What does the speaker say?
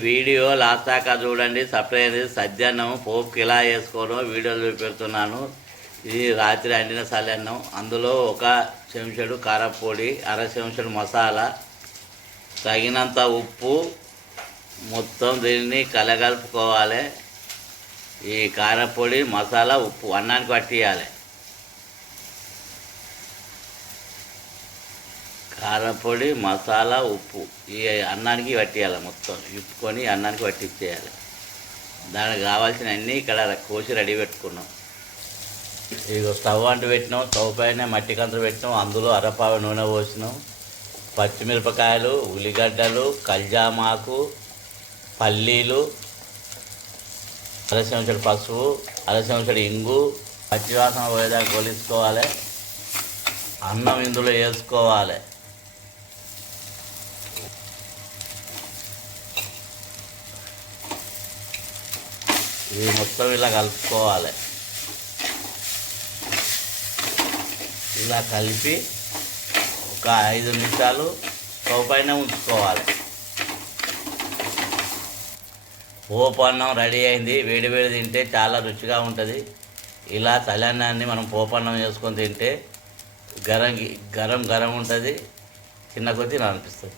Video last దాకా చూడండి. Separate సజ్జన్నం పోపుకి ఇలా వేసుకోను వీడియోలు చూపెడుతున్నాను. ఇది రాత్రి అండిన సలన్నం. అందులో ఒక చెంచాడు కారపొడి, అర చెంచాడు మసాలా, తగినంత ఉప్పు, మొత్తం దీన్ని కలగలుపుకోవాలి. ఈ కారపొడి, మసాలా, ఉప్పు అన్నానికి పట్టియాలి. కారపొడి, మసాలా, ఉప్పు ఈ అన్నానికి పట్టియాలి. మొత్తం ఇప్పుకొని అన్నానికి పట్టించేయాలి. దానికి కావాల్సిన అన్నీ ఇక్కడ కోసి రెడీ పెట్టుకున్నాం. ఇక స్టవ్ అంటు పెట్టినాం. స్టవ్ పైన మట్టి కంతులు పెట్టినాం. అందులో అరపావు నూనె పోసినాం. పచ్చిమిరపకాయలు, ఉల్లిగడ్డలు, కల్జామాకు, పల్లీలు, అర చెంచాడు పసుపు, అర చెంచాడు ఇంగు, పచ్చివాసన పోయేదాకా కొలుసుకోవాలి. అన్నం ఇందులో వేసుకోవాలి. ఇది మొత్తం ఇలా కలుపుకోవాలి. ఇలా కలిపి ఒక 5 నిమిషాలు స్టవ్ పైన ఉంచుకోవాలి. పోపు అన్నం రెడీ అయింది. వేడి వేడి తింటే చాలా రుచిగా ఉంటుంది. ఇలా చలన్నాన్ని మనం పోపు అన్నం చేసుకొని తింటే గరం గరం ఉంటుంది. చిన్న కొద్ది అనిపిస్తుంది.